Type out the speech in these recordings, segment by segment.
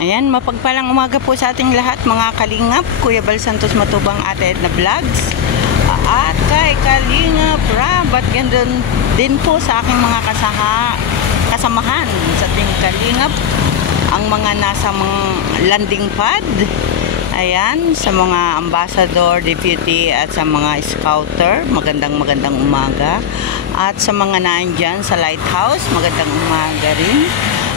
Ayan, mapagpalang umaga po sa ating lahat mga kalingap. Kuya Bal Santos Matubang, Ate Edna Vlogs. At kay Kalingap Rab at gandun din po sa aking mga kasamahan sa ating Kalingap. Ang mga nasa mga landing pad. Ayan, sa mga ambassador, deputy at sa mga scouter. Magandang umaga. At sa mga nandyan sa lighthouse, magandang umaga rin.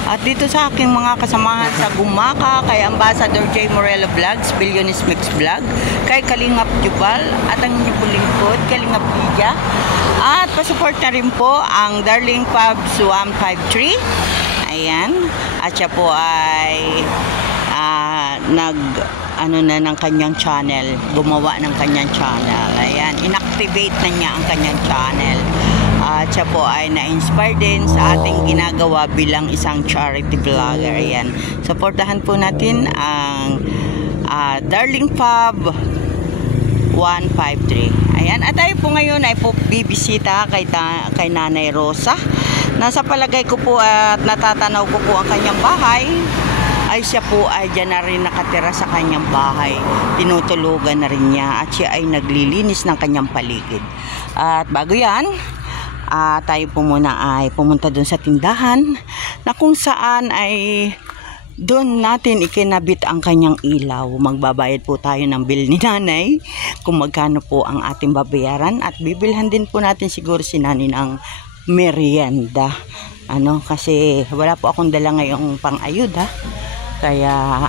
At dito sa aking mga kasamahan sa Gumaka, kay Ambassador J. Morello Vlogs, Billionis Mix Vlog, kay Kalingap Jubal, at ang inyong po lingkod, Kalingap Lydia. At pasupport na rin po ang Darling Pubs 153. Ayan. At siya po ay ng kanyang channel. Gumawa ng kanyang channel. Ayan. Inactivate na niya ang kanyang channel. At siya po ay na-inspire din sa ating ginagawa bilang isang charity vlogger. Ayan. Supportahan po natin ang Darling Pub 153. Ayan. At tayo po ngayon ay po bibisita kay Nanay Rosa. Nasa palagay ko po at natatanaw ko po ang kanyang bahay. Ay siya po ay dyan na rin nakatira sa kanyang bahay. Tinutulugan na rin niya. At siya ay naglilinis ng kanyang paligid. At bago yan, tayo po muna ay pumunta dun sa tindahan na kung saan ay doon natin ikinabit ang kanyang ilaw. Magbabayad po tayo ng bill ni nanay kung magkano po ang ating babayaran at bibilhan din po natin siguro si nanay ng merienda. Kasi wala po akong dala ngayong pang-ayuda. Kaya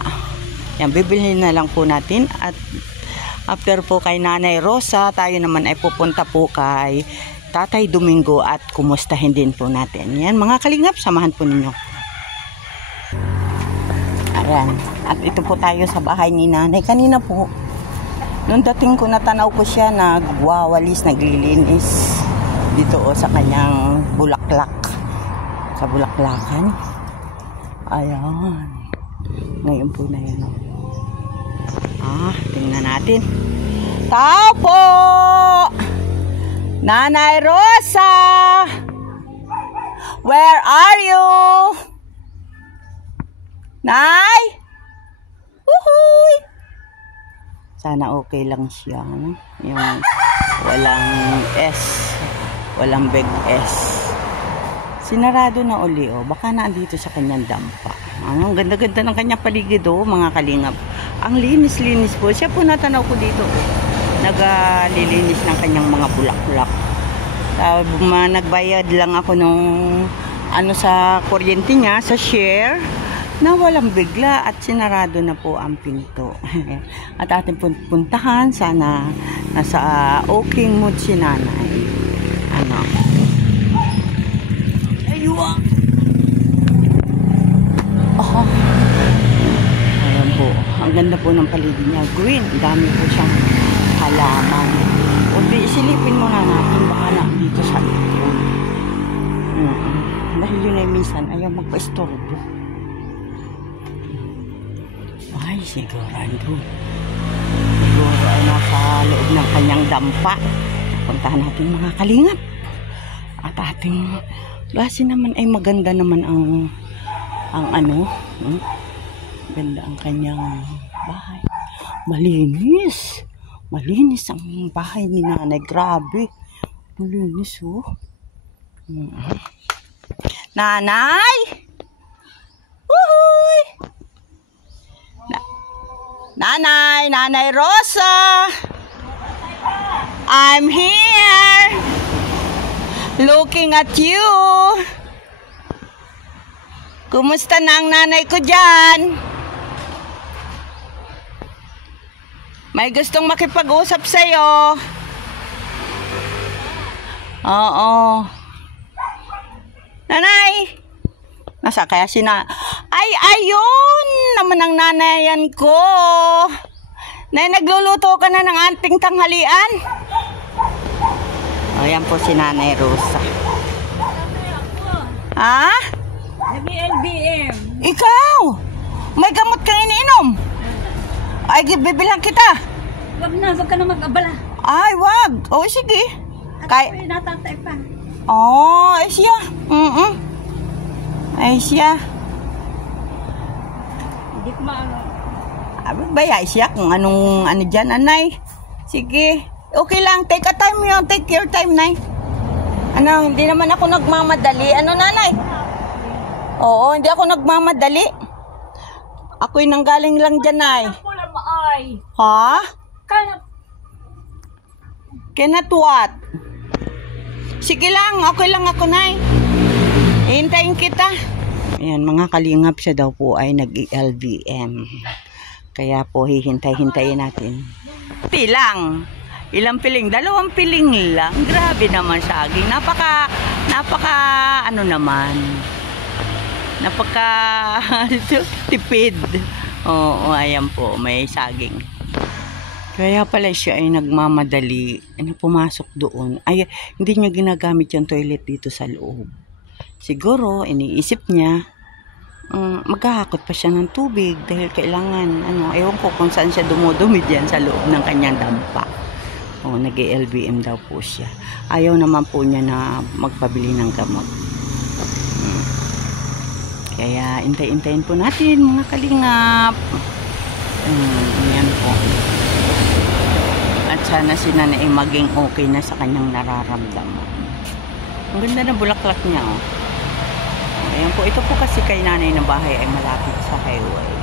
yan, bibilhin na lang po natin. At after po kay Nanay Rosa, tayo naman ay pupunta po kay Tatay Domingo at kumustahin din po natin. Yan mga kalingap, samahan po ninyo. Ayan. At ito po tayo sa bahay ni nanay. Kanina po, nung dating ko natanaw ko siya, nagwawalis, naglilinis dito sa kanyang bulaklak. Sa bulaklakan. Ayan. Ngayon po na yan. Tingnan natin. Tao po! Nanay Rosa! Where are you? Nay? Woohoo! Sana okay lang siya. Yung walang S. Walang big S. Sinarado na uli, baka naandito sa kanyang dampa. Ang ganda-ganda ng kanyang paligid, mga kalingap. Ang linis-linis po. Siya po natanaw ko dito. Naglilinis ng kanyang mga bulaklak. Nagbayad lang ako nung sa kuryente niya, sa share, na walang bigla at sinarado na po ang pinto. At ating puntahan, sana nasa okay mood si nanay. Ayun. Ayan po. Ang ganda po ng paligid niya. Green. Dami po siyang halaman. O silipin muna natin. Baka na dito sa ito. Dahil yun ay minsan ayaw magpa-istorbo. Ay, sigurado. Siguro ay nasa loob ng kanyang dampa. Puntahan natin mga kalingap. At ating kasi naman ay maganda naman ang ganda ang kanyang bahay. Malinis. Malinis ang bahay ni nanay. Grabe. Malinis, Nanay! Woohoo! Nanay Rosa! I'm here! Looking at you! Kumusta na ang nanay ko dyan? May gustong makipag-usap sa'yo. Oo. Nanay! Nasa kaya Ay, ayun! Naman ang nanayan ko. Nay, nagluluto ka na ng anting tanghalian? Ayan po si Nanay Rosa. LBM. Ikaw! May gamot kang iniinom? Ay, bibilhan kita. Wag ka na mag-abala. Ay, wag. O, sige. At natatay pa. Ay siya. Ay siya. Hindi ko maano. Baya siya kung anong ano dyan, anay. Sige. Okay lang. Take a time yun. Take your time, nay. Ano, hindi naman ako nagmamadali. Ano, nanay? Oo, hindi ako nagmamadali. Ako'y nanggaling lang dyan, nay. Ako lang maay. Ha? Kaya, Cannot what? Sige lang. Okay lang ako, nay. Hintayin kita. Ayan, mga kalingap, siya daw po ay nag-LVM. Kaya po, hihintay-hintayin natin. Pilang. Ilang piling? 2 piling lang. Grabe naman saging. Napaka, ano naman. Napaka, tipid. Oo, ayan po, may saging. Kaya pala siya ay nagmamadali. Pumasok doon. Ay, hindi niya ginagamit yung toilet dito sa loob. Siguro, iniisip niya, maghahakot pa siya ng tubig dahil kailangan, ewan ko kung saan siya dumudumi dyan sa loob ng kanyang dampa. Nag-LVM daw po siya. Ayaw naman po niya na magpabili ng gamot. Kaya, intay-intayin po natin, mga kalingap. Yan po. At sana si nanay maging okay na sa kanyang nararamdaman. Ang ganda na bulaklak niya, oh. Ayan po, ito po kasi kay nanay na bahay ay malapit sa highway.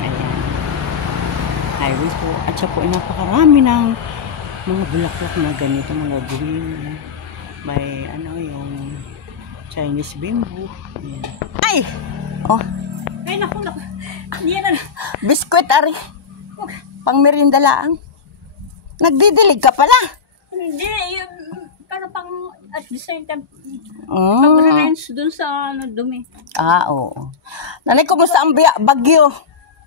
Ayan. Highway po. At siya po ay napakarami ng mga bulaklak na ganito, mga green. May, yung Chinese bamboo. Ayan. Ay! Oh. ay naku. Hindi na. Biskwit, ari. Pang merinda laang. Nagdidilig ka pala. Hindi, yung, para pang, at the same time, pag-rinse dun sa dumi. Oo. Nanay, kumusta ang bagyo?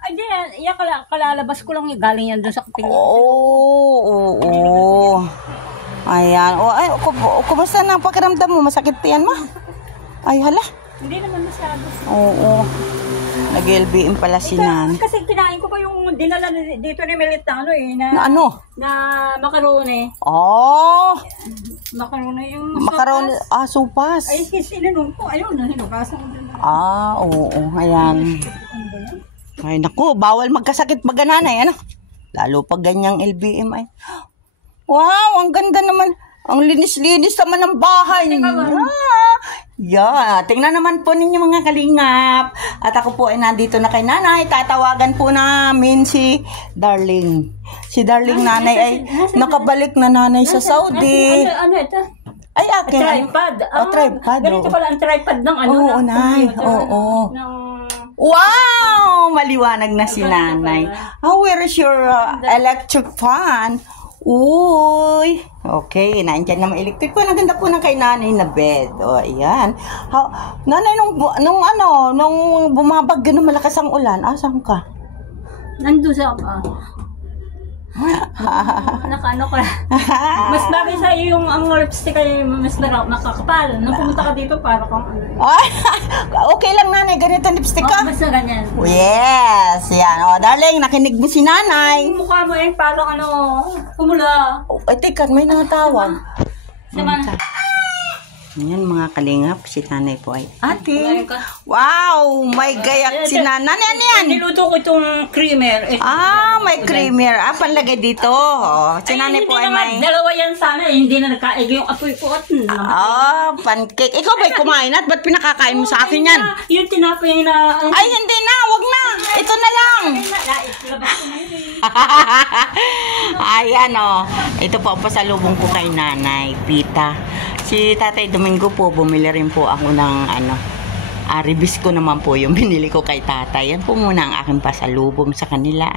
Ay, di, yan, kalalabas ko lang yung galing yan dun sa kapil. Oo. Ayan. Kumusta na ang pakiramdam mo? Masakit pa yan mo? Ay, hala. Hindi naman masyado. Oo. Nag-LBM pala si Nan. Kasi kinain ko pa yung dinala dito ni Melit na Na ano? Na macaroni. Oh! Macaroni yung Macaroni. Sopas. Ay, sinanong ko. Ayun, hinugasan ko din. Oo. Ayan. Ay, naku. Bawal magkasakit magananay. Lalo pag ganyang LBM ay. Wow, ang ganda naman. Ang linis-linis naman ng bahay. Tingnan naman po ninyo mga kalingap. At ako po ay nandito na kay nanay. Tatawagan po namin si Darling. Si Darling nanay ay nakabalik na nanay sa Saudi. Ano ito? Ay, akin. Tripod. Tripod. Ganito pala ang tripod ng Oo, nay. Oo. Wow! Maliwanag na si nanay. Where is your electric fan? Uy! Okay, nandiyan naman electric po. Ang ganda po ng kay nanay na bed. Ayan. Nanay, nung bumabagyo ng malakas ang ulan, saan ka? Nandun sa Nakaano ka. Mas bagay sa iyo yung ang lipstick ay mas makakapal. Nung pumunta ka dito para kung okay lang nanay, ganito ang lipstick ka? Basta ganyan. Yes, yan. Darling, nakinig mo si nanay. Yung mukha mo parang kumula. Teka, may natawag. Sama. Yan mga kalingap, si nanay po ay ate. Wow, may gayak si nanay. Ano yan? Niluto ko itong creamer. May creamer. Panlagay dito. Si nanay po ay may... Dalawa yan sana. Hindi na nagkaig yung apoy ko. Pancake. Ikaw ba'y kumain at ba't pinakakain mo sa akin yan? Yung tinapay na... Ay, hindi na. Wag na. Ito na lang. Ayan Ito po ang pasalubong ko kay nanay. Pita. Si Tatay Domingo po, bumili rin po ako ng ribis ko naman po yung binili ko kay tatay. Yan po muna ang aking pasalubong sa kanila.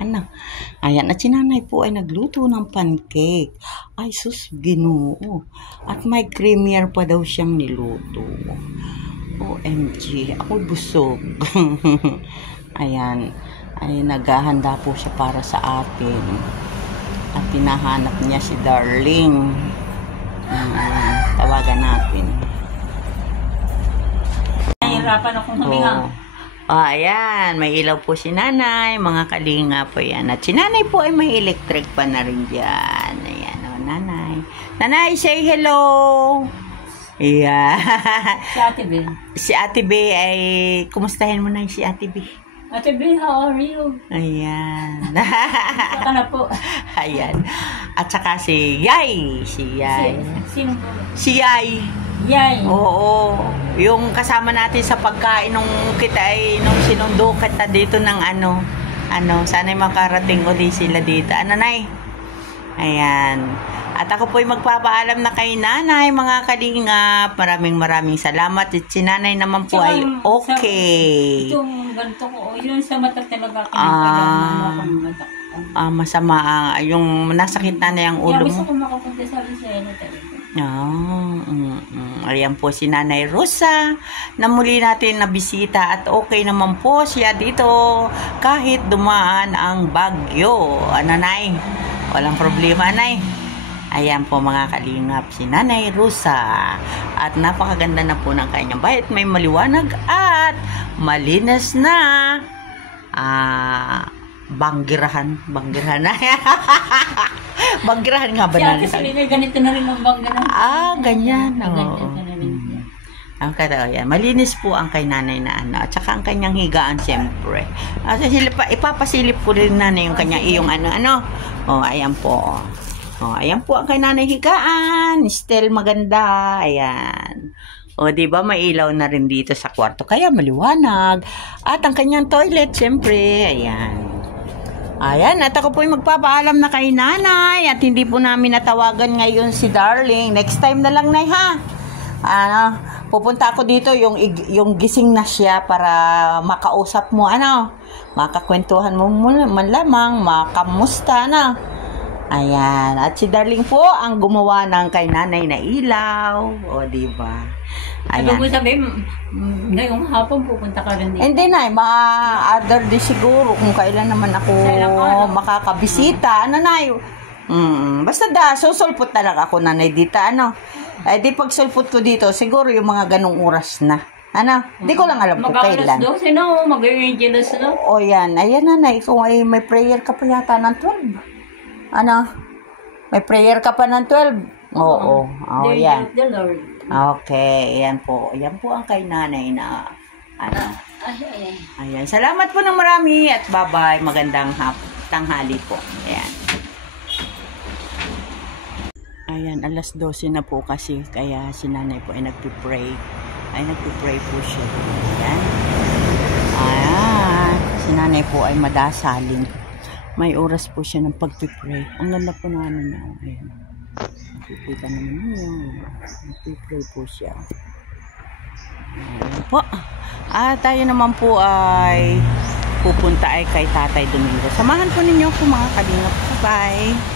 Ayan, at si nanay po ay nagluto ng pancake. Ay, sus, Ginoo. At may creamier pa daw siyang niluto. OMG, ako busog. Ayan, ay naghahanda po siya para sa atin. At tinahanap niya si Darling. Tawagan natin. Nahihirapan akong huminga. Ayan, may ilaw po si nanay, mga kalinga po yan. At si nanay po ay may electric pa na rin dyan. Ayan, nanay. Nanay, say hello! Yeah. Si Ate B. Si Ate B ay, kumustahin mo na si Ate B? Ate B, how are you? Ayan. Saka na po. Ayan. At saka si Yay. Si Yay. Sino po? Si Yay. Yay. Oo. Yung kasama natin sa pagkain nung kita ay nung sinundo kita dito ng ano, sana'y makarating ulit sila dito. Ano, Nay? Ayan. At ako po'y magpapaalam na kay Nanay, mga kalingap. Maraming salamat. At si Nanay naman po ay okay. Itong ganito ko, yun sa mata talaga kinakailangan mo mata ko. Masama. Yung nasakit na yung ulo mo. Gusto ko makapunta sa Lucena talaga. Ayan po si Nanay Rosa na muli natin nabisita at okay naman po siya dito kahit dumaan ang bagyo. Ano, Nay? Walang problema, Nay. Ayan po mga kalingap, si Nanay Rosa. At napakaganda na po ng kanyang bahay. May maliwanag at malinis na banggirahan na. Banggirahan nga ba na? Kasi ganito na rin ang banggirahan. Ganyan. Ganito na rin. Ang yan. Malinis po ang kay Nanay na ano. At saka ang kanyang higaan, siyempre. Ipapasilip ko rin Nanay yung kanyang iyong ano. Ayan po. Ayan po ang kay Nanay higaan. Still maganda. Ayan. Diba may ilaw na rin dito sa kwarto. Kaya maliwanag. At ang kanyang toilet, siyempre. Ayan. Ayan. At ako po'y magpapaalam na kay Nanay. At hindi po namin natawagan ngayon si Darling. Next time na lang, Nay, ha? Pupunta ako dito yung gising na siya para makausap mo, makakwentuhan mo man lamang, makamusta, Ayan. At si Darling po ang gumawa ng kay Nanay na ilaw. Diba? Ayan. Ano mo sabihin, ngayong hapon pupunta ka rin dito? Hindi, Nay. Ma-other day siguro kung kailan naman ako makakabisita. Nay? Basta susulpot talaga ako, Nanay, dito, di pag sulpot ko dito, siguro yung mga ganong oras na. Di ko lang alam kung kailan. Mag-alas 12 na, mag-angelos na. Yan. Ayan, Nanay. Kung ay may prayer ka pa yata ng 12. May prayer ka pa ng 12? Oo. Yan. The Lord. Okay. Yan po. Yan po ang kay Nanay na Ayan. Salamat po ng marami at bye-bye. Magandang tanghali po. Ayan. Ayan, alas 12 na po kasi kaya si Nanay po ay nagpipray. Nagpipray po siya. Ayan. Si Nanay po ay madasalin. May oras po siya ng pagpipray. Ang ganda po na Ayan. Nakikita naman yun. Nagpipray po siya. Ayan po. Tayo naman po ay pupunta ay kay Tatay Domingo. Samahan po ninyo po mga kalingap. Bye-bye.